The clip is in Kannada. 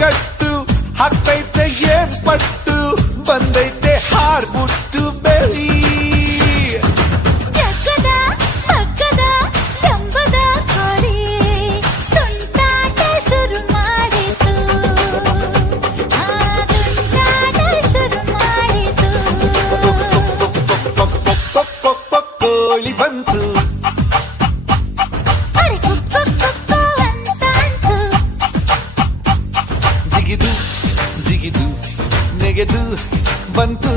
ಕಟ್ಟು ಹಾಕ್ತೈತೆ ಏನ್ ಪಟ್ಟು ಬಂದೈತೆ ಹಾರ್ಬಿಟ್ಟು ಬೆಳಿ ಜಗ್ಗದ ಮಗ್ಗದ ಜಂಬದ ಕೋಳಿ ತುಂಟಾಟ ಶುರು ಮಾಡಿತು ತುಂಟಾಟ ಶುರು ಮಾಡಿತು ಕೋಳಿ ಬಂತು ಅರೆ ಕುಕ್ಕು ಕುಕ್ಕು ಅಂತಾಂತು ಜಿಗಿದು ಜಿಗಿದು ನೆಗೆದು ಬಂತು